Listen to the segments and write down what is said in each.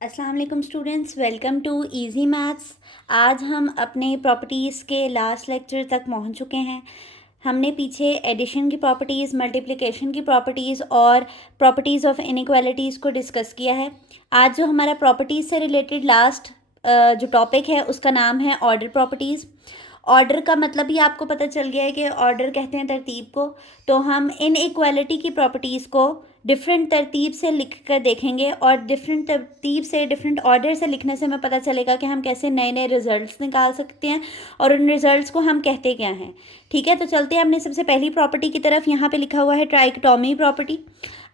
अस्सलाम वालेकुम students, welcome to easy maths. आज हम अपने प्रॉपर्टीज़ के लास्ट लेक्चर तक पहुंच चुके हैं। हमने पीछे एडिशन की प्रॉपर्टीज़, मल्टीप्लिकेशन की प्रॉपर्टीज़ और प्रॉपर्टीज़ ऑफ इनइक्वालिटीज़ को डिस्कस किया है। आज जो हमारा प्रॉपर्टीज़ से रिलेटेड लास्ट जो टॉपिक है उसका नाम है ऑर्डर प्रॉपर्टीज़। ऑर्डर का मतलब ही आपको पता चल गया है कि ऑर्डर कहते हैं तरतीब को। तो हम इनइक्वालिटी की प्रॉपर्टीज़ को डिफरेंट तरतीब से लिख कर देखेंगे और डिफरेंट तरतीब से, डिफरेंट ऑर्डर से लिखने से हमें पता चलेगा कि हम कैसे नए नए रिजल्ट्स निकाल सकते हैं और उन रिजल्ट्स को हम कहते क्या हैं। ठीक है, तो चलते हैं अपने सबसे पहली प्रॉपर्टी की तरफ। यहाँ पे लिखा हुआ है ट्राइकोटॉमी प्रॉपर्टी।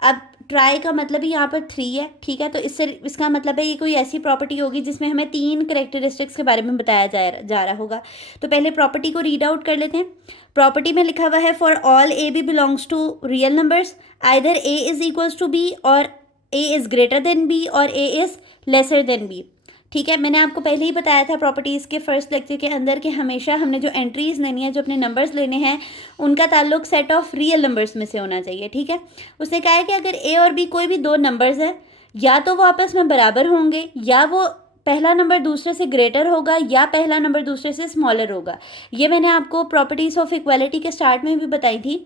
अब ट्राई का मतलब ही यहाँ पर 3 है। ठीक है, तो इसका मतलब है ये कोई ऐसी प्रॉपर्टी होगी जिसमें हमें 3 करेक्टरिस्टिक्स के बारे में बताया जा रहा होगा। तो पहले प्रॉपर्टी को रीड आउट कर लेते हैं। प्रॉपर्टी में लिखा हुआ है for all a b belongs to real numbers either a is equals to b और a is greater than b और a is lesser than b. ठीक है, मैंने आपको पहले ही बताया था प्रॉपर्टीज़ के फर्स्ट लेक्चर के अंदर कि हमेशा हमने जो एंट्रीज़ लेनी है, जो अपने नंबर्स लेने हैं, उनका ताल्लुक सेट ऑफ रियल नंबर्स में से होना चाहिए। ठीक है, उसने कहा है कि अगर ए और बी कोई भी दो नंबर्स हैं, या तो वो आपस में बराबर होंगे, या वो पहला नंबर दूसरे से ग्रेटर होगा, या पहला नंबर दूसरे से स्मॉलर होगा। ये मैंने आपको प्रॉपर्टीज़ ऑफ इक्वालिटी के स्टार्ट में भी बताई थी।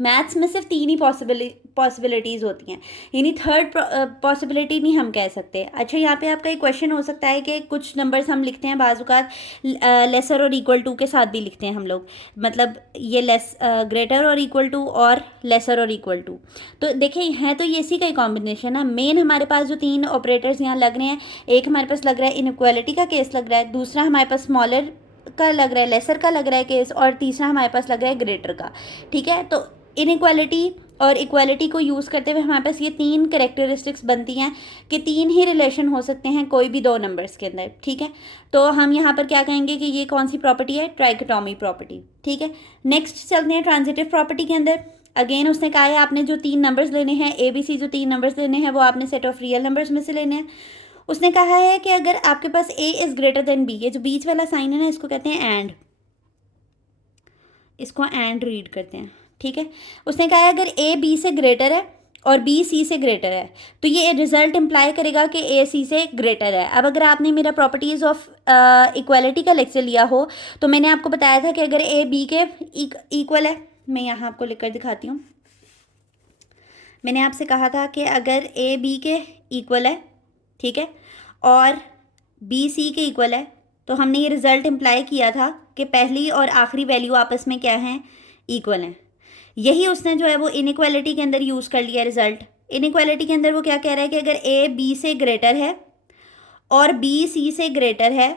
मैथ्स में सिर्फ 3 ही पॉसिबिलिटीज़ होती हैं, यानी थर्ड पॉसिबिलिटी नहीं हम कह सकते। अच्छा, यहाँ पे आपका एक क्वेश्चन हो सकता है कि कुछ नंबर्स हम लिखते हैं बाज़-औक़ात लेसर और इक्वल टू के साथ भी लिखते हैं हम लोग, मतलब ये ग्रेटर और इक्वल टू और लेसर और इक्वल टू। तो देखिए, हैं तो ये इसी का ही कॉम्बिनेशन है। मेन हमारे पास जो 3 ऑपरेटर्स यहाँ लग रहे हैं, एक हमारे पास लग रहा है इनइक्वालिटी का केस लग रहा है, दूसरा हमारे पास स्मॉलर का लग रहा है, लेसर का लग रहा है केस, और तीसरा हमारे पास लग रहा है ग्रेटर का। ठीक है, तो इनइक्वालिटी और इक्वालिटी को यूज़ करते हुए हमारे पास ये 3 कैरेक्टरिस्टिक्स बनती हैं कि 3 ही रिलेशन हो सकते हैं कोई भी दो नंबर्स के अंदर। ठीक है, तो हम यहाँ पर क्या कहेंगे कि ये कौन सी प्रॉपर्टी है? ट्राइकोटॉमी प्रॉपर्टी। ठीक है, नेक्स्ट चलते हैं ट्रांजिटिव प्रॉपर्टी के अंदर। अगेन उसने कहा है आपने जो 3 नंबर्स लेने हैं, ए बी सी, जो 3 नंबर्स लेने हैं वो आपने सेट ऑफ रियल नंबर्स में से लेने हैं। उसने कहा है कि अगर आपके पास a is greater than b, ये जो बीच वाला साइन है ना, इसको कहते हैं एंड, इसको एंड रीड करते हैं। ठीक है, उसने कहा है अगर ए बी से ग्रेटर है और बी सी से ग्रेटर है तो ये रिजल्ट इम्प्लाई करेगा कि ए सी से ग्रेटर है। अब अगर आपने मेरा प्रॉपर्टीज़ ऑफ इक्वालिटी का लेक्चर लिया हो तो मैंने आपको बताया था कि अगर ए बी के इक्वल है, मैं यहाँ आपको लिख कर दिखाती हूँ। मैंने आपसे कहा था कि अगर ए बी के इक्वल है, ठीक है, और बी सी के इक्वल है, तो हमने ये रिज़ल्ट इम्प्लाई किया था कि पहली और आखिरी वैल्यू आपस में क्या हैं? इक्वल हैं। यही उसने जो है वो इनइक्वालिटी के अंदर यूज़ कर लिया रिज़ल्ट। इनइक्वालिटी के अंदर वो क्या कह रहा है कि अगर ए बी से ग्रेटर है और बी सी से ग्रेटर है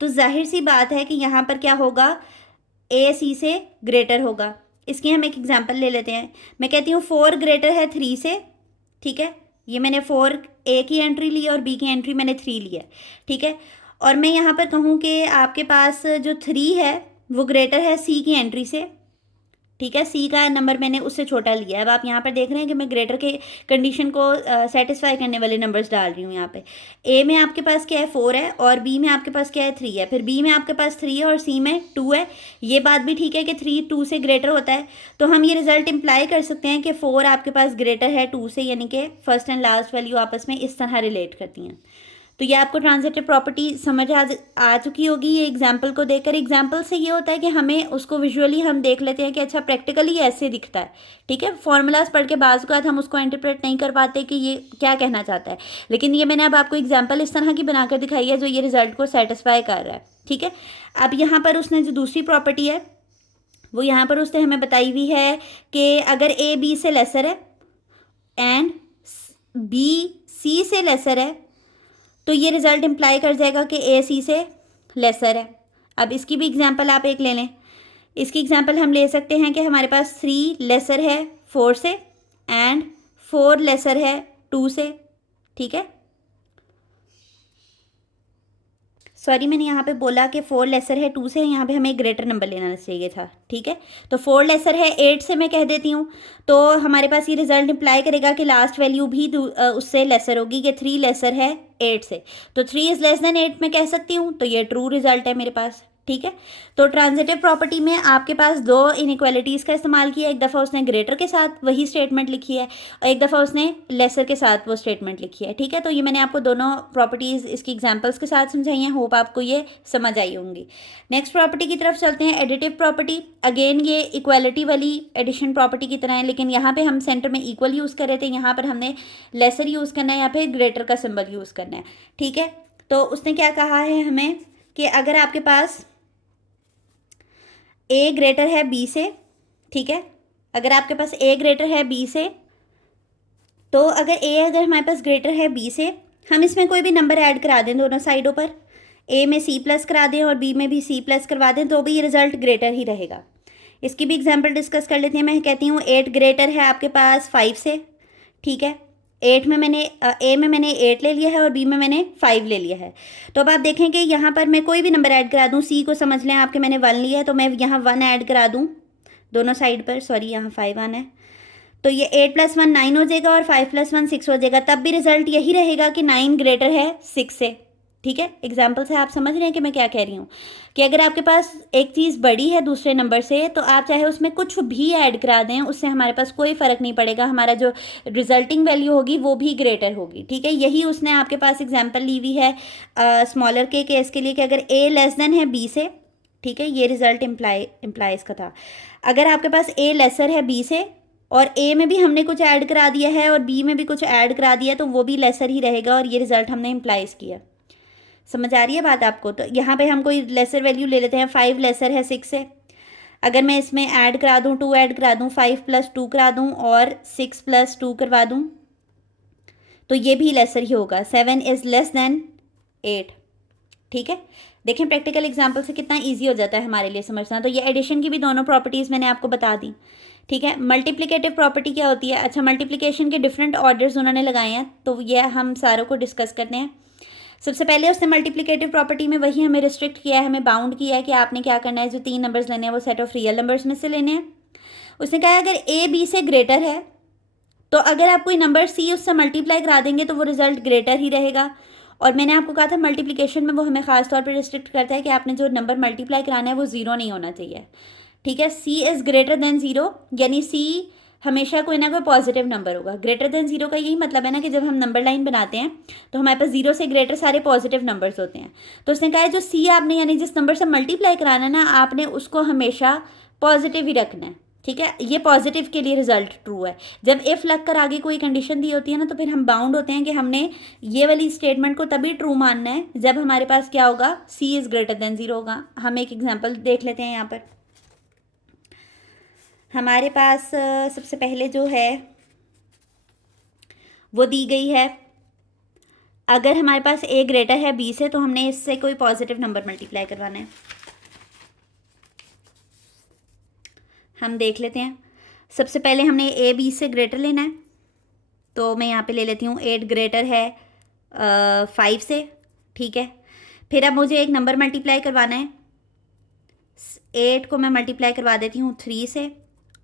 तो जाहिर सी बात है कि यहाँ पर क्या होगा? ए सी से ग्रेटर होगा। इसकी हम एक एग्जांपल ले लेते हैं। मैं कहती हूँ 4 ग्रेटर है 3 से। ठीक है, ये मैंने 4 ए की एंट्री ली और बी की एंट्री मैंने 3 ली है। ठीक है, और मैं यहाँ पर कहूँ कि आपके पास जो 3 है वो ग्रेटर है सी की एंट्री से। ठीक है, सी का नंबर मैंने उससे छोटा लिया है। अब आप यहाँ पर देख रहे हैं कि मैं ग्रेटर के कंडीशन को सेटिस्फाई करने वाले नंबर्स डाल रही हूँ। यहाँ पे ए में आपके पास क्या है? 4 है, और बी में आपके पास क्या है? 3 है। फिर बी में आपके पास 3 है और सी में 2 है। ये बात भी ठीक है कि 3 2 से ग्रेटर होता है, तो हम ये रिजल्ट इम्प्लाई कर सकते हैं कि 4 आपके पास ग्रेटर है 2 से, यानी कि फर्स्ट एंड लास्ट वैल्यू आपस में इस तरह रिलेट करती हैं। तो ये आपको ट्रांजिटिव प्रॉपर्टी समझ आ चुकी होगी ये एग्जाम्पल को देखकर। एग्जाम्पल से ये होता है कि हमें उसको विजुअली हम देख लेते हैं कि अच्छा प्रैक्टिकली ऐसे दिखता है। ठीक है, फॉर्मूलाज पढ़ के बाज़ औक़ात हम उसको इंटरप्रेट नहीं कर पाते कि ये क्या कहना चाहता है, लेकिन ये मैंने अब आपको एग्जाम्पल इस तरह की बनाकर दिखाई है जो ये रिजल्ट को सेटिस्फाई कर रहा है। ठीक है, अब यहाँ पर उसने जो दूसरी प्रॉपर्टी है वो यहाँ पर उसने हमें बताई हुई है कि अगर ए बी से लेसर है एंड बी सी से लेसर है तो ये रिज़ल्ट इम्प्लाई कर जाएगा कि ए सी से लेसर है। अब इसकी भी एग्जांपल आप एक ले लें। इसकी एग्जांपल हम ले सकते हैं कि हमारे पास 3 लेसर है 4 से एंड 4 लेसर है 2 से। ठीक है, सॉरी, मैंने यहाँ पे बोला कि 4 लेसर है 2 से, यहाँ पे हमें एक ग्रेटर नंबर लेना चाहिए था। ठीक है, तो 4 लेसर है 8 से मैं कह देती हूँ, तो हमारे पास ये रिजल्ट इम्प्लाई करेगा कि लास्ट वैल्यू भी उससे लेसर होगी, कि 3 लेसर है 8 से, तो 3 इज़ लेस देन 8 मैं कह सकती हूँ, तो ये ट्रू रिजल्ट है मेरे पास। ठीक है। तो ट्रांजिटिव प्रॉपर्टी में आपके पास दो इनइक्वालिटीज़ का इस्तेमाल किया, एक दफ़ा उसने ग्रेटर के साथ वही स्टेटमेंट लिखी है और एक दफ़ा उसने लेसर के साथ वो स्टेटमेंट लिखी है, ठीक है। तो ये मैंने आपको दोनों प्रॉपर्टीज़ इसकी एग्जांपल्स के साथ समझाई हैं, होप आपको ये समझ आई होंगी। नेक्स्ट प्रॉपर्टी की तरफ चलते हैं, एडिटिव प्रॉपर्टी। अगेन ये इक्वालिटी वाली एडिशन प्रॉपर्टी की तरह है, लेकिन यहाँ पर हम सेंटर में इक्वल यूज़ कर रहे थे, यहाँ पर हमने लेसर यूज़ करना है या फिर ग्रेटर का सिंबल यूज़ करना है, ठीक है। तो उसने क्या कहा है हमें कि अगर आपके पास ए ग्रेटर है बी से, ठीक है, अगर आपके पास ए ग्रेटर है बी से, तो अगर हमारे पास ग्रेटर है बी से, हम इसमें कोई भी नंबर ऐड करा दें दोनों साइडों पर, ए में सी प्लस करा दें और बी में भी सी प्लस करवा दें, तो भी ये रिजल्ट ग्रेटर ही रहेगा। इसकी भी एग्जांपल डिस्कस कर लेते हैं। मैं कहती हूँ 8 ग्रेटर है आपके पास 5 से, ठीक है। ए में मैंने 8 ले लिया है और बी में मैंने 5 ले लिया है। तो अब आप देखें कि यहाँ पर मैं कोई भी नंबर ऐड करा दूँ, सी को समझ लें आपके मैंने 1 लिया है, तो मैं यहाँ 1 ऐड करा दूँ दोनों साइड पर, सॉरी यहाँ 5 आना है, तो ये 8 + 1 9 हो जाएगा और 5 + 1 6 हो जाएगा। तब भी रिजल्ट यही रहेगा कि 9 ग्रेटर है 6 से, ठीक है। एग्जाम्पल से आप समझ रहे हैं कि मैं क्या कह रही हूँ, कि अगर आपके पास एक चीज़ बड़ी है दूसरे नंबर से, तो आप चाहे उसमें कुछ भी ऐड करा दें, उससे हमारे पास कोई फ़र्क नहीं पड़ेगा, हमारा जो रिजल्टिंग वैल्यू होगी वो भी ग्रेटर होगी, ठीक है। यही उसने आपके पास एग्जाम्पल ली हुई है स्मॉलर के केस के लिए, कि अगर ए लेस देन है बी से, ठीक है, ये रिजल्ट इम्प्लाइज का था। अगर आपके पास ए लेसर है बी से और ए में भी हमने कुछ ऐड करा दिया है और बी में भी कुछ ऐड करा दिया, तो वो भी लेसर ही रहेगा और ये रिजल्ट हमने इम्प्लाइज किया। समझ आ रही है बात आपको? तो यहाँ पे हम कोई लेसर वैल्यू ले लेते हैं, 5 लेसर है 6 से, अगर मैं इसमें ऐड करा दूँ 2 ऐड करा दूँ, 5 + 2 करा दूँ और 6 + 2 करवा दूँ, तो ये भी लेसर ही होगा। 7 इज़ लेस देन 8, ठीक है। देखें प्रैक्टिकल एग्जाम्पल से कितना ईजी हो जाता है हमारे लिए समझना। तो ये एडिशन की भी दोनों प्रॉपर्टीज़ मैंने आपको बता दी, ठीक है। मल्टीप्लिकेटिव प्रॉपर्टी क्या होती है? अच्छा, मल्टीप्लिकेशन के डिफरेंट ऑर्डर्स उन्होंने लगाए हैं, तो ये हम सारों को डिस्कस करते हैं। सबसे पहले उसने मल्टीप्लिकेटिव प्रॉपर्टी में वही हमें रिस्ट्रिक्ट किया है, हमें बाउंड किया है कि आपने क्या करना है, जो 3 नंबर्स लेने हैं वो सेट ऑफ रियल नंबर्स में से लेने हैं। उसने कहा है अगर ए बी से ग्रेटर है, तो अगर आप कोई नंबर सी उससे मल्टीप्लाई करा देंगे तो वो रिजल्ट ग्रेटर ही रहेगा। और मैंने आपको कहा था मल्टीप्लिकेशन में वो हमें खास तौर पर रिस्ट्रिक्ट करता है कि आपने जो नंबर मल्टीप्लाई कराना है वो 0 नहीं होना चाहिए, ठीक है। सी इज़ ग्रेटर देन 0, यानी सी हमेशा कोई ना कोई पॉजिटिव नंबर होगा। ग्रेटर देन 0 का यही मतलब है ना कि जब हम नंबर लाइन बनाते हैं तो हमारे पास 0 से ग्रेटर सारे पॉजिटिव नंबर्स होते हैं। तो उसने कहा है जो सी आपने यानी जिस नंबर से मल्टीप्लाई कराना है ना, आपने उसको हमेशा पॉजिटिव ही रखना है, ठीक है। ये पॉजिटिव के लिए रिजल्ट ट्रू है। जब इफ लग कर आगे कोई कंडीशन दी होती है ना, तो फिर हम बाउंड होते हैं कि हमने ये वाली स्टेटमेंट को तभी ट्रू मानना है जब हमारे पास क्या होगा, सी इज़ ग्रेटर देन 0 होगा। हम एक एग्जाम्पल देख लेते हैं। यहाँ पर हमारे पास सबसे पहले जो है वो दी गई है, अगर हमारे पास ए ग्रेटर है बी से, तो हमने इससे कोई पॉजिटिव नंबर मल्टीप्लाई करवाना है। हम देख लेते हैं। सबसे पहले हमने ए बी से ग्रेटर लेना है, तो मैं यहाँ पे ले लेती हूँ 8 ग्रेटर है 5 से, ठीक है। फिर अब मुझे एक नंबर मल्टीप्लाई करवाना है, 8 को मैं मल्टीप्लाई करवा देती हूँ 3 से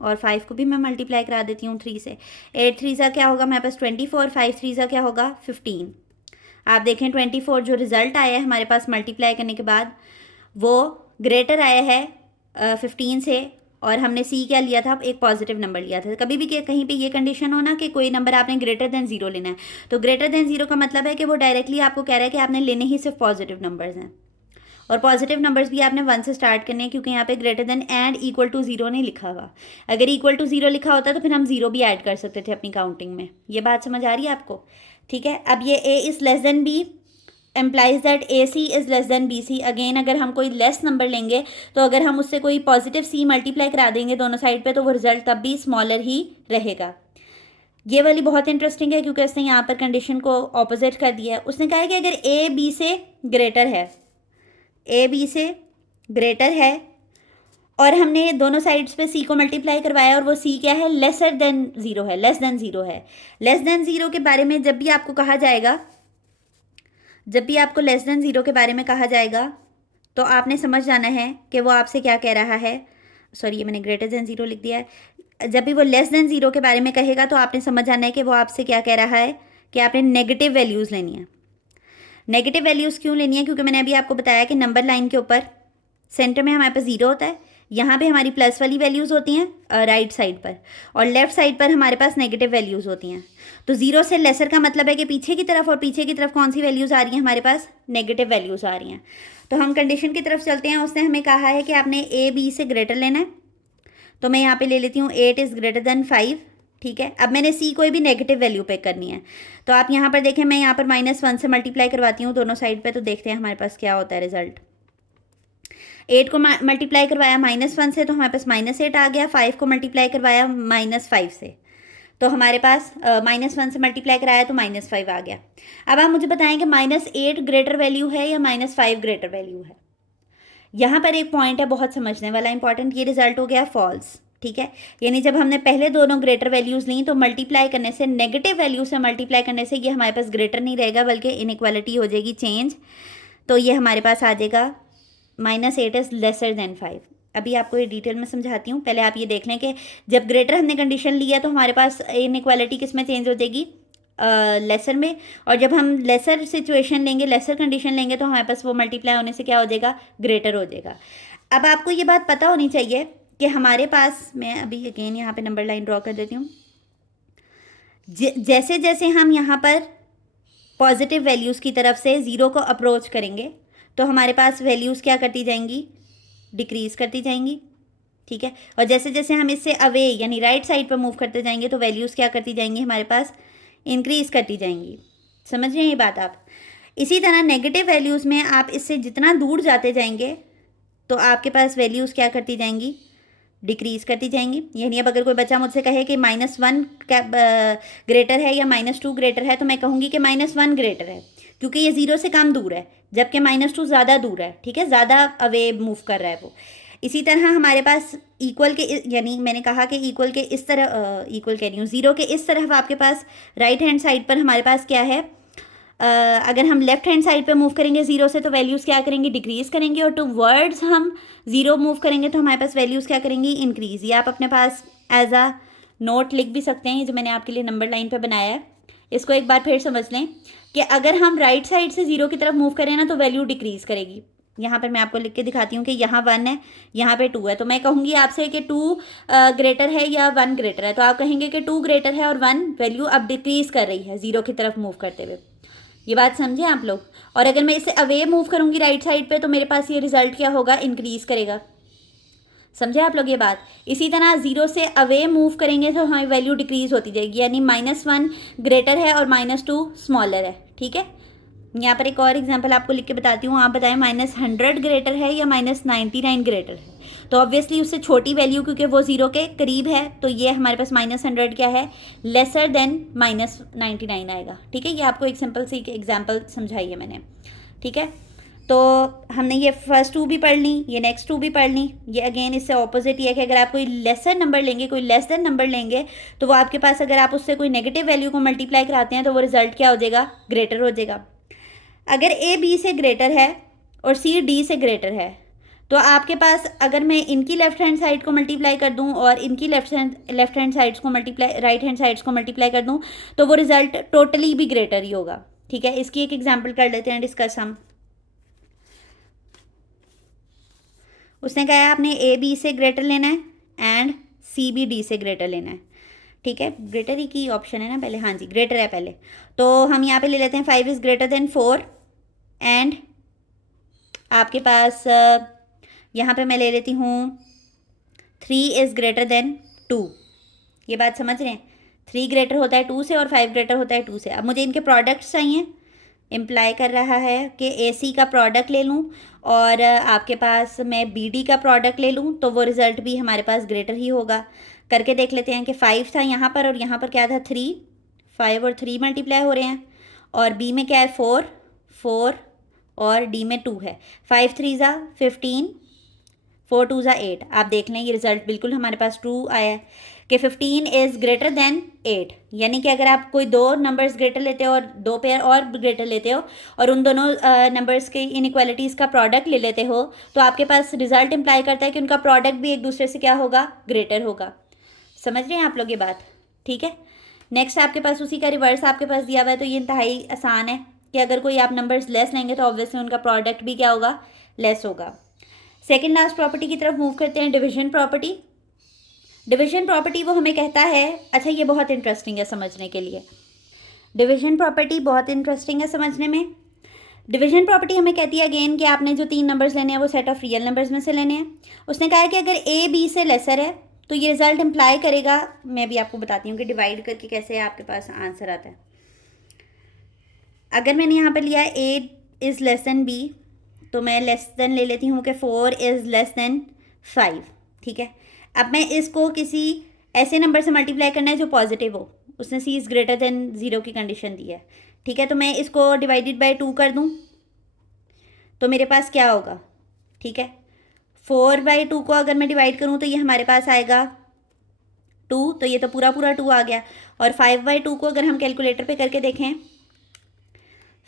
और 5 को भी मैं मल्टीप्लाई करा देती हूँ 3 से। 8 3 सा क्या होगा मेरे पास 24, 5 3 सा क्या होगा 15। आप देखें 24 जो रिज़ल्ट आया है हमारे पास मल्टीप्लाई करने के बाद, वो ग्रेटर आया है 15 से, और हमने सी क्या लिया था, एक पॉजिटिव नंबर लिया था। कभी भी कहीं पे ये कंडीशन हो ना कि कोई नंबर आपने ग्रेटर देन 0 लेना है, तो ग्रेटर देन 0 का मतलब है कि वो डायरेक्टली आपको कह रहा है कि आपने लेने ही सिर्फ पॉजिटिव नंबर्स हैं, और पॉजिटिव नंबर्स भी आपने 1 से स्टार्ट करने हैं, क्योंकि यहाँ पे greater than and equal to 0 नहीं लिखा हुआ। अगर इक्वल टू 0 लिखा होता तो फिर हम 0 भी ऐड कर सकते थे अपनी काउंटिंग में। ये बात समझ आ रही है आपको? ठीक है। अब ये A is less than B implies that A C is less than B C. Again अगर हम कोई लेस नंबर लेंगे, तो अगर हम उससे कोई पॉजिटिव सी मल्टीप्लाई करा देंगे दोनों साइड पे, तो वो रिजल्ट तब भी स्मॉलर ही रहेगा। ये वाली बहुत इंटरेस्टिंग है, क्योंकि उसने यहाँ पर कंडीशन को ऑपोजिट कर दिया है। उसने कहा है कि अगर ए बी से ग्रेटर है, ए बी से ग्रेटर है, और हमने दोनों साइड्स पे सी को मल्टीप्लाई करवाया, और वो सी क्या है, लेसर देन 0 है, लेस देन 0 है। लेस देन 0 के बारे में जब भी आपको कहा जाएगा, जब भी आपको लेस देन 0 के बारे में कहा जाएगा, तो आपने समझ जाना है कि वो आपसे क्या कह रहा है। सॉरी, ये मैंने ग्रेटर देन 0 लिख दिया है। जब भी वो लेस देन 0 के बारे में कहेगा, तो आपने समझ जाना है कि वो आपसे क्या कह रहा है कि आपने नेगेटिव वैल्यूज़ लेनी है। नेगेटिव वैल्यूज़ क्यों लेनी है? क्योंकि मैंने अभी आपको बताया कि नंबर लाइन के ऊपर सेंटर में हमारे पास 0 होता है, यहाँ पे हमारी प्लस वाली वैल्यूज़ होती हैं राइट साइड पर, और लेफ़्ट साइड पर हमारे पास नेगेटिव वैल्यूज़ होती हैं। तो 0 से लेसर का मतलब है कि पीछे की तरफ, और पीछे की तरफ कौन सी वैल्यूज़ आ रही हैं हमारे पास? नेगेटिव वैल्यूज़ आ रही हैं। तो हम कंडीशन की तरफ चलते हैं। उसने हमें कहा है कि आपने ए बी से ग्रेटर लेना है, तो मैं यहाँ पे ले लेती हूँ 8 इज़ ग्रेटर देन 5, ठीक है। अब मैंने सी कोई भी नेगेटिव वैल्यू पे करनी है, तो आप यहाँ पर देखें, मैं यहाँ पर -1 से मल्टीप्लाई करवाती हूँ दोनों साइड पे, तो देखते हैं हमारे पास क्या होता है रिजल्ट। 8 को मल्टीप्लाई करवाया -1 से, तो हमारे पास -8 आ गया। 5 को मल्टीप्लाई करवाया -5 से, तो हमारे पास -1 से मल्टीप्लाई कराया तो -5 आ गया। अब आप मुझे बताएं कि -8 ग्रेटर वैल्यू है या -5 ग्रेटर वैल्यू है। यहाँ पर एक पॉइंट है बहुत समझने वाला, इंपॉर्टेंट। ये रिजल्ट हो गया फॉल्स, ठीक है। यानी जब हमने पहले दोनों ग्रेटर वैल्यूज़ ली, तो मल्टीप्लाई करने से, नेगेटिव वैल्यू से मल्टीप्लाई करने से ये हमारे पास ग्रेटर नहीं रहेगा, बल्कि इनइक्वालिटी हो जाएगी चेंज। तो ये हमारे पास आ जाएगा -8 इज़ लेसर देन 5। अभी आपको ये डिटेल में समझाती हूँ। पहले आप ये देख लें कि जब ग्रेटर हमने कंडीशन लिया तो हमारे पास इनइक्वालिटी किस में चेंज हो जाएगी? लेसर में। और जब हम लेसर सिचुएशन लेंगे, लेसर कंडीशन लेंगे, तो हमारे पास वो मल्टीप्लाई होने से क्या हो जाएगा? ग्रेटर हो जाएगा। अब आपको ये बात पता होनी चाहिए कि हमारे पास, मैं अभी अगेन यहाँ पे नंबर लाइन ड्रॉ कर देती हूँ। जैसे जैसे हम यहाँ पर पॉजिटिव वैल्यूज़ की तरफ से 0 को अप्रोच करेंगे, तो हमारे पास वैल्यूज़ क्या करती जाएंगी? डिक्रीज़ करती जाएंगी, ठीक है। और जैसे जैसे हम इससे अवे यानी राइट साइड पर मूव करते जाएंगे, तो वैल्यूज़ क्या करती जाएंगी? हमारे पास इंक्रीज़ करती जाएंगी। समझ रहे हैं ये बात आप? इसी तरह नेगेटिव वैल्यूज़ में आप इससे जितना दूर जाते जाएंगे, तो आपके पास वैल्यूज़ क्या करती जाएंगी? डिक्रीज़ करती जाएंगी। यानी अब अगर कोई बच्चा मुझसे कहे कि -1 ग्रेटर है या -2 ग्रेटर है, तो मैं कहूँगी कि -1 ग्रेटर है, क्योंकि ये 0 से कम दूर है, जबकि -2 ज़्यादा दूर है, ठीक है, ज़्यादा अवे मूव कर रहा है वो। इसी तरह हमारे पास इक्वल के, यानी मैंने कहा कि इक्वल के इस तरह, इक्वल कह रही हूँ, 0 के इस तरफ आपके पास राइट हैंड साइड पर हमारे पास क्या है? अगर हम लेफ्ट हैंड साइड पे मूव करेंगे 0 से, तो वैल्यूज़ क्या करेंगी? डिक्रीज़ करेंगे। और टूवर्ड्स हम 0 मूव करेंगे, तो हमारे पास वैल्यूज़ क्या करेंगी? इंक्रीज़। ये आप अपने पास एज अ नोट लिख भी सकते हैं, जो मैंने आपके लिए नंबर लाइन पे बनाया है। इसको एक बार फिर समझ लें कि अगर हम राइट साइड से 0 की तरफ मूव करें ना, तो वैल्यू डिक्रीज़ करेगी। यहाँ पर मैं आपको लिख के दिखाती हूँ कि यहाँ 1 है, यहाँ पे 2 है। तो मैं कहूँगी आपसे कि 2 ग्रेटर है या 1 ग्रेटर है, तो आप कहेंगे कि 2 ग्रेटर है और 1 वैल्यू अब डिक्रीज़ कर रही है 0 की तरफ मूव करते हुए। ये बात समझे आप लोग? और अगर मैं इसे अवे मूव करूँगी राइट साइड पे, तो मेरे पास ये रिजल्ट क्या होगा? इंक्रीज़ करेगा। समझे आप लोग ये बात? इसी तरह 0 से अवे मूव करेंगे तो हमारी वैल्यू डिक्रीज़ होती जाएगी, यानी -1 ग्रेटर है और -2 स्मॉलर है, ठीक है। यहाँ पर एक और एग्जांपल आपको लिख के बताती हूँ। आप बताएं -100 ग्रेटर है या -99 ग्रेटर है? तो ऑब्वियसली उससे छोटी वैल्यू, क्योंकि वो 0 के करीब है, तो ये हमारे पास -100 क्या है? लेसर देन -99 आएगा, ठीक है। ये आपको एक सिंपल सी एग्जांपल समझाई है मैंने, ठीक है। तो हमने ये फर्स्ट 2 भी पढ़ ली, ये नेक्स्ट 2 भी पढ़ ली। ये अगेन इससे ऑपोजिट ये है कि अगर आप कोई लेसर नंबर लेंगे, कोई लेस देन नंबर लेंगे, तो वो आपके पास, अगर आप उससे कोई नेगेटिव वैल्यू को मल्टीप्लाई कराते हैं, तो वो रिजल्ट क्या हो जाएगा? ग्रेटर हो जाएगा। अगर ए बी से ग्रेटर है और सी डी से ग्रेटर है, तो आपके पास, अगर मैं इनकी लेफ्ट हैंड साइड को मल्टीप्लाई कर दूं और इनकी लेफ्ट हैंड साइड्स को मल्टीप्लाई, राइट हैंड साइड्स को मल्टीप्लाई कर दूं, तो वो रिजल्ट टोटली भी ग्रेटर ही होगा, ठीक है। इसकी एक एग्जांपल कर लेते हैं डिस्कस हम। उसने कहा है आपने ए बी से ग्रेटर लेना है एंड सी बी डी से ग्रेटर लेना है, ठीक है। ग्रेटर ही की ऑप्शन है ना पहले? हाँ जी, ग्रेटर है पहले। तो हम यहाँ पे ले लेते हैं 5 इज़ ग्रेटर देन 4 एंड आपके पास यहाँ पे मैं ले लेती हूँ 3 इज़ ग्रेटर देन 2। ये बात समझ रहे हैं? 3 ग्रेटर होता है 2 से और 5 ग्रेटर होता है 2 से। अब मुझे इनके प्रोडक्ट्स चाहिए। इम्प्लाई कर रहा है कि ए सी का प्रोडक्ट ले लूँ और आपके पास मैं बी डी का प्रोडक्ट ले लूँ, तो वो रिज़ल्ट भी हमारे पास ग्रेटर ही होगा। करके देख लेते हैं कि 5 था यहाँ पर और यहाँ पर क्या था? 3। 5 और 3 मल्टीप्लाई हो रहे हैं, और बी में क्या है? 4 और डी में 2 है। 5 3 ज़ा 15, 4 2 ज़ा 8। आप देख लें ये रिजल्ट बिल्कुल हमारे पास ट्रू आया है कि 15 इज़ ग्रेटर देन 8। यानी कि अगर आप कोई 2 नंबर्स ग्रेटर लेते हो और 2 पेयर और ग्रेटर लेते हो और उन दोनों नंबर्स के इनइक्वालिटीज़ का प्रोडक्ट ले लेते हो, तो आपके पास रिजल्ट इम्प्लाई करता है कि उनका प्रोडक्ट भी एक दूसरे से क्या होगा? ग्रेटर होगा। समझ रहे हैं आप लोग ये बात? ठीक है। नेक्स्ट आपके पास उसी का रिवर्स आपके पास दिया हुआ है, तो ये इंतहाई आसान है कि अगर कोई आप नंबर्स लेस लेंगे तो ऑब्वियसली उनका प्रोडक्ट भी क्या होगा? लेस होगा। सेकेंड लास्ट प्रॉपर्टी की तरफ मूव करते हैं, डिविजन प्रॉपर्टी। डिविजन प्रॉपर्टी वो हमें कहता है, अच्छा ये बहुत इंटरेस्टिंग है समझने के लिए, डिविजन प्रॉपर्टी बहुत इंटरेस्टिंग है समझने में। डिवीजन प्रॉपर्टी हमें कहती है अगेन कि आपने जो 3 नंबर्स लेने हैं वो सेट ऑफ रियल नंबर्स में से लेने हैं। उसने कहा है कि अगर ए बी से लेसर है तो ये रिजल्ट इम्प्लाई करेगा, मैं भी आपको बताती हूँ कि डिवाइड करके कैसे आपके पास आंसर आता है। अगर मैंने यहाँ पर लिया है A is less than B, तो मैं लेस देन ले लेती हूँ कि 4 इज़ लेस देन 5, ठीक है। अब मैं इसको किसी ऐसे नंबर से मल्टीप्लाई करना है जो पॉजिटिव हो, उसने सी इज़ ग्रेटर देन 0 की कंडीशन दी है, ठीक है। तो मैं इसको डिवाइडेड बाय 2 कर दूँ तो मेरे पास क्या होगा, ठीक है। 4/2 को अगर मैं डिवाइड करूँ तो ये हमारे पास आएगा 2, तो ये तो पूरा 2 आ गया। और 5/2 को अगर हम कैलकुलेटर पे करके देखें,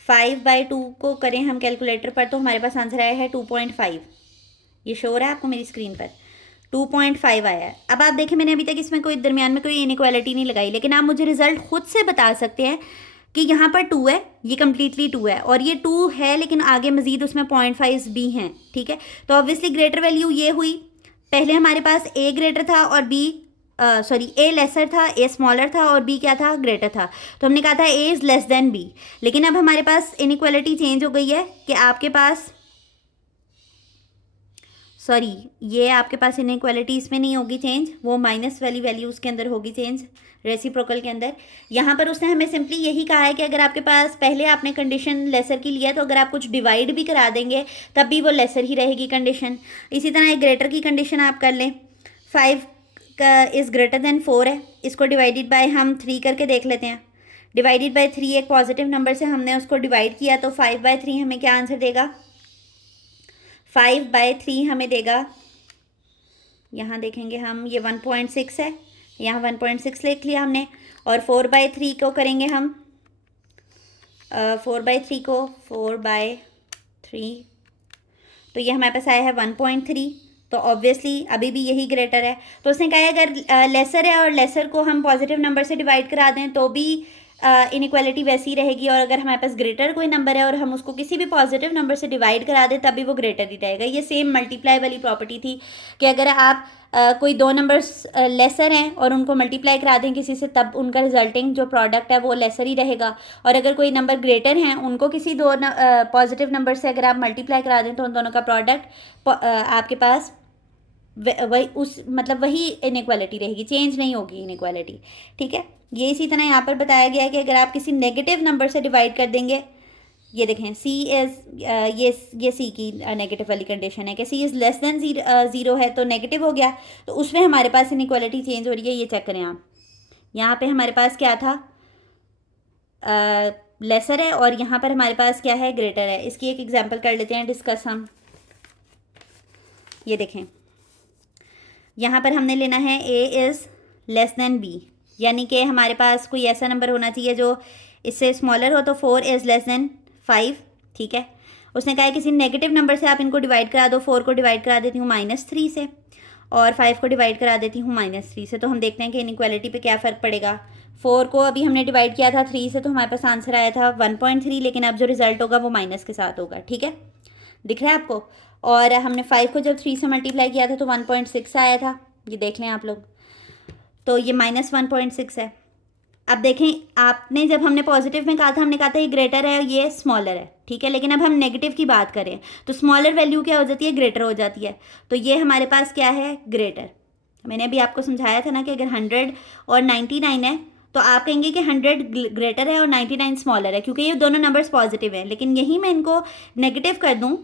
5/2 को करें हम कैलकुलेटर पर तो हमारे पास आंसर आया है 2.5। ये शो हो रहा है आपको मेरी स्क्रीन पर, 2.5 आया है। अब आप देखें मैंने अभी तक इसमें कोई दरमियान में कोई इनइक्वालिटी नहीं लगाई, लेकिन आप मुझे रिजल्ट खुद से बता सकते हैं कि यहाँ पर 2 है, ये कम्प्लीटली 2 है, और ये 2 है लेकिन आगे मजीद उसमें 0.5 भी हैं, ठीक है। तो ऑब्वियसली ग्रेटर वैल्यू ये हुई, पहले हमारे पास ए ग्रेटर था और बी ए लेसर था, ए स्मॉलर था और बी क्या था, ग्रेटर था। तो हमने कहा था A is less than B, लेकिन अब हमारे पास इनइक्वालिटी चेंज हो गई है कि आपके पास ये आपके पास इनइक्वालिटी इसमें नहीं होगी चेंज, वो माइनस वाली वैल्यू उसके अंदर होगी चेंज, रेसिप्रोकल के अंदर। यहाँ पर उसने हमें सिंपली यही कहा है कि अगर आपके पास पहले आपने कंडीशन लेसर की लिया है तो अगर आप कुछ डिवाइड भी करा देंगे तब भी वो लेसर ही रहेगी कंडीशन। इसी तरह एक ग्रेटर की कंडीशन आप कर लें, 5 का इज़ ग्रेटर देन 4 है, इसको डिवाइडेड बाय हम 3 करके देख लेते हैं। डिवाइडेड बाय 3 एक पॉजिटिव नंबर से हमने उसको डिवाइड किया तो 5/3 हमें क्या आंसर देगा, 5/3 हमें देगा, यहाँ देखेंगे हम ये 1.6 है, यहाँ 1.6 लिख लिया हमने। और 4/3 को करेंगे हम 4/3 को 4/3 तो ये हमारे पास आया है 1.3। तो ऑब्वियसली अभी भी यही ग्रेटर है। तो उसने कहा है अगर लेसर है और लेसर को हम पॉजिटिव नंबर से डिवाइड करा दें तो भी इनइक्वालिटी वैसी रहेगी, और अगर हमारे पास ग्रेटर कोई नंबर है और हम उसको किसी भी पॉजिटिव नंबर से डिवाइड करा दें तभी वो ग्रेटर ही रहेगा। ये सेम मल्टीप्लाई वाली प्रॉपर्टी थी कि अगर आप कोई 2 नंबर्स लेसर हैं और उनको मल्टीप्लाई करा दें किसी से तब उनका रिजल्टिंग जो प्रोडक्ट है वो लेसर ही रहेगा, और अगर कोई नंबर ग्रेटर हैं उनको किसी 2 पॉजिटिव नंबर से अगर आप मल्टीप्लाई करा दें तो उन दोनों का प्रोडक्ट आपके पास वही वही इनइक्वालिटी रहेगी, चेंज नहीं होगी इनइक्वालिटी, ठीक है। ये इसी तरह यहाँ पर बताया गया है कि अगर आप किसी नेगेटिव नंबर से डिवाइड कर देंगे, ये देखें सी इज़ ये सी की नेगेटिव वाली कंडीशन है कि सी इज़ लेस देन 0 है तो नेगेटिव हो गया, तो उसमें हमारे पास इनइक्वालिटी चेंज हो रही है। ये चेक करें आप, यहाँ पे हमारे पास क्या था, लेसर है और यहाँ पर हमारे पास क्या है, ग्रेटर है। इसकी एक एग्जांपल कर लेते हैं डिस्कस हम। ये देखें यहाँ पर हमने लेना है A is less than B, यानी कि हमारे पास कोई ऐसा नंबर होना चाहिए जो इससे स्मॉलर हो, तो 4 इज़ लेस देन 5, ठीक है। उसने कहा है किसी नेगेटिव नंबर से आप इनको डिवाइड करा दो, 4 को डिवाइड करा देती हूँ -3 से और 5 को डिवाइड करा देती हूँ -3 से। तो हम देखते हैं कि इनइक्वालिटी पे क्या फ़र्क पड़ेगा। 4 को अभी हमने डिवाइड किया था 3 से तो हमारे पास आंसर आया था 1.3, लेकिन अब जो रिजल्ट होगा वो माइनस के साथ होगा, ठीक है, दिख रहा है आपको। और हमने 5 को जब 3 से मल्टीप्लाई किया था तो 1.6 आया था, ये देख लें आप लोग, तो ये -1.6 है। अब देखें आपने जब हमने पॉजिटिव में कहा था हमने कहा था ये ग्रेटर है ये स्मॉलर है, ठीक है, लेकिन अब हम नेगेटिव की बात करें तो स्मॉलर वैल्यू क्या हो जाती है, ग्रेटर हो जाती है। तो ये हमारे पास क्या है, ग्रेटर। मैंने अभी आपको समझाया था ना कि अगर 100 और 99 है तो आप कहेंगे कि 100 ग्रेटर है और 99 स्मॉलर है, क्योंकि ये दोनों नंबर्स पॉजिटिव हैं। लेकिन यही मैं इनको नेगेटिव कर दूँ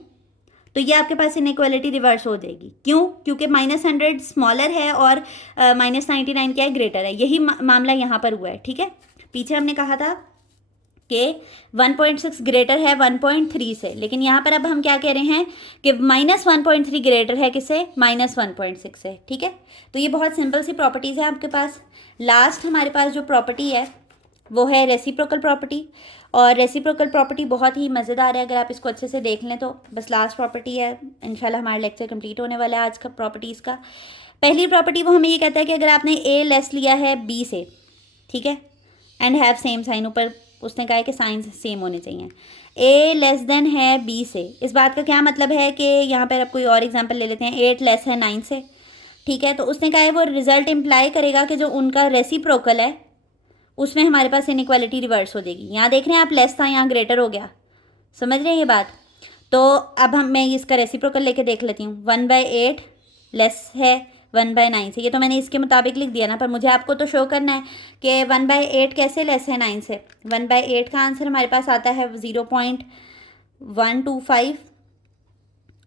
तो ये आपके पास इनइक्वालिटी रिवर्स हो जाएगी। क्यों, क्योंकि -100 स्मॉलर है और -99 क्या है, ग्रेटर है। यही मामला यहाँ पर हुआ है, ठीक है। पीछे हमने कहा था कि 1.6 ग्रेटर है 1.3 से, लेकिन यहाँ पर अब हम क्या कह रहे हैं कि -1.3 ग्रेटर है किससे, -1.6 से, ठीक है। तो ये बहुत सिंपल सी प्रॉपर्टीज़ है आपके पास। लास्ट हमारे पास जो प्रॉपर्टी है वो है रेसिप्रोकल प्रॉपर्टी, और रेसिप्रोकल प्रॉपर्टी बहुत ही मज़ेदार है। अगर आप इसको अच्छे से देख लें तो बस लास्ट प्रॉपर्टी है, इंशाल्लाह हमारा लेक्चर कंप्लीट होने वाला है आज का प्रॉपर्टीज़ का। पहली प्रॉपर्टी वो हमें ये कहता है कि अगर आपने ए लेस लिया है बी से, ठीक है, एंड हैव सेम साइन, ऊपर उसने कहा है कि साइन सेम होने चाहिए। ए लेस देन है बी से। इस बात का क्या मतलब है कि यहाँ पर अब कोई और एग्जांपल ले लेते हैं, 8 लेस है 9 से, ठीक है। तो उसने कहा है वो रिजल्ट इम्प्लाई करेगा कि जो उनका रेसिप्रोकल है उसमें हमारे पास इनइक्वालिटी रिवर्स हो जाएगी। यहाँ देख रहे हैं आप, लेस था, यहाँ ग्रेटर हो गया, समझ रहे हैं ये बात। तो अब मैं इसका रेसिप्रोकल लेके देख लेती हूँ। 1/8 लेस है 1/9 से, ये तो मैंने इसके मुताबिक लिख दिया ना, पर मुझे आपको तो शो करना है कि 1/8 कैसे लेस है 9 से। 1/8 का आंसर हमारे पास आता है 0.125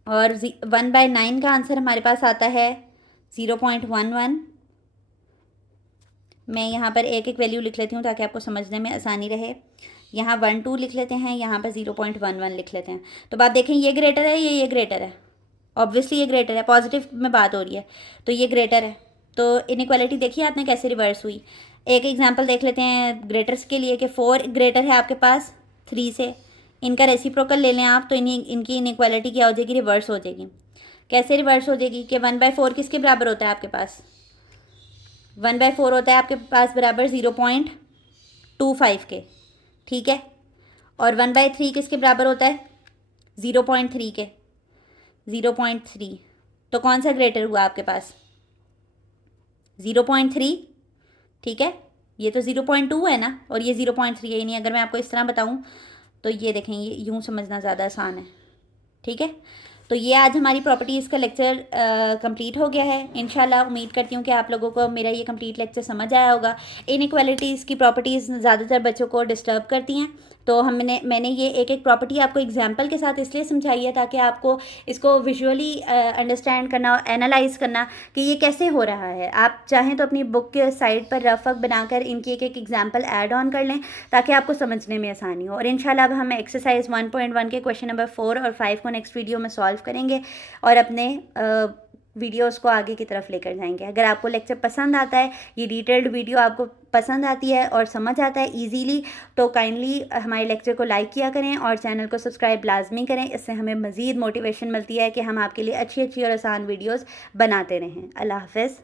और 1/9 का आंसर हमारे पास आता है 0.11। मैं यहाँ पर एक एक वैल्यू लिख लेती हूँ ताकि आपको समझने में आसानी रहे। यहाँ 1 2 लिख लेते हैं, यहाँ पर 0.11 लिख लेते हैं। तो बात देखें, ये ग्रेटर है, ये ग्रेटर है, ऑब्वियसली ये ग्रेटर है, पॉजिटिव में बात हो रही है तो ये ग्रेटर है। तो इनइक्वालिटी देखिए आपने कैसे रिवर्स हुई। एक एग्जांपल देख लेते हैं ग्रेटर्स के लिए कि 4 ग्रेटर है आपके पास 3 से, इनका रेसिप्रोकल ले लें आप तो इनकी इनइक्वालिटी क्या हो जाएगी, रिवर्स हो जाएगी। कैसे रिवर्स हो जाएगी कि 1/4 किसके बराबर होता है आपके पास, 1/4 होता है आपके पास बराबर 0.25 के, ठीक है। और 1/3 किसके बराबर होता है, 0.3 के, 0.3। तो कौन सा ग्रेटर हुआ आपके पास, 0.3, ठीक है। ये तो 0.2 है ना, और ये 0.3 है। नहीं, अगर मैं आपको इस तरह बताऊँ तो ये देखें, ये यूँ समझना ज़्यादा आसान है, ठीक है। तो ये आज हमारी प्रॉपर्टीज़ का लेक्चर कंप्लीट हो गया है। इंशाल्लाह उम्मीद करती हूँ कि आप लोगों को मेरा ये कंप्लीट लेक्चर समझ आया होगा। इनइक्वालिटीज़ की प्रॉपर्टीज़ ज़्यादातर बच्चों को डिस्टर्ब करती हैं, तो मैंने ये एक एक प्रॉपर्टी आपको एग्जांपल के साथ इसलिए समझाई है ताकि आपको इसको विजुअली अंडरस्टैंड करना, एनालाइज करना कि ये कैसे हो रहा है। आप चाहें तो अपनी बुक के साइड पर रफ वर्क बनाकर इनकी एक एक एग्जांपल ऐड ऑन कर लें ताकि आपको समझने में आसानी हो। और इंशाल्लाह अब हम एक्सरसाइज 1.1 के क्वेश्चन नंबर 4 और 5 को नेक्स्ट वीडियो में सॉल्व करेंगे और अपने वीडियोस को आगे की तरफ लेकर जाएंगे। अगर आपको लेक्चर पसंद आता है, ये डिटेल्ड वीडियो आपको पसंद आती है और समझ आता है इजीली, तो काइंडली हमारे लेक्चर को लाइक किया करें और चैनल को सब्सक्राइब लाजमी करें। इससे हमें मज़ीद मोटिवेशन मिलती है कि हम आपके लिए अच्छी अच्छी और आसान वीडियोस बनाते रहें। अल्लाह हाफ़िज़।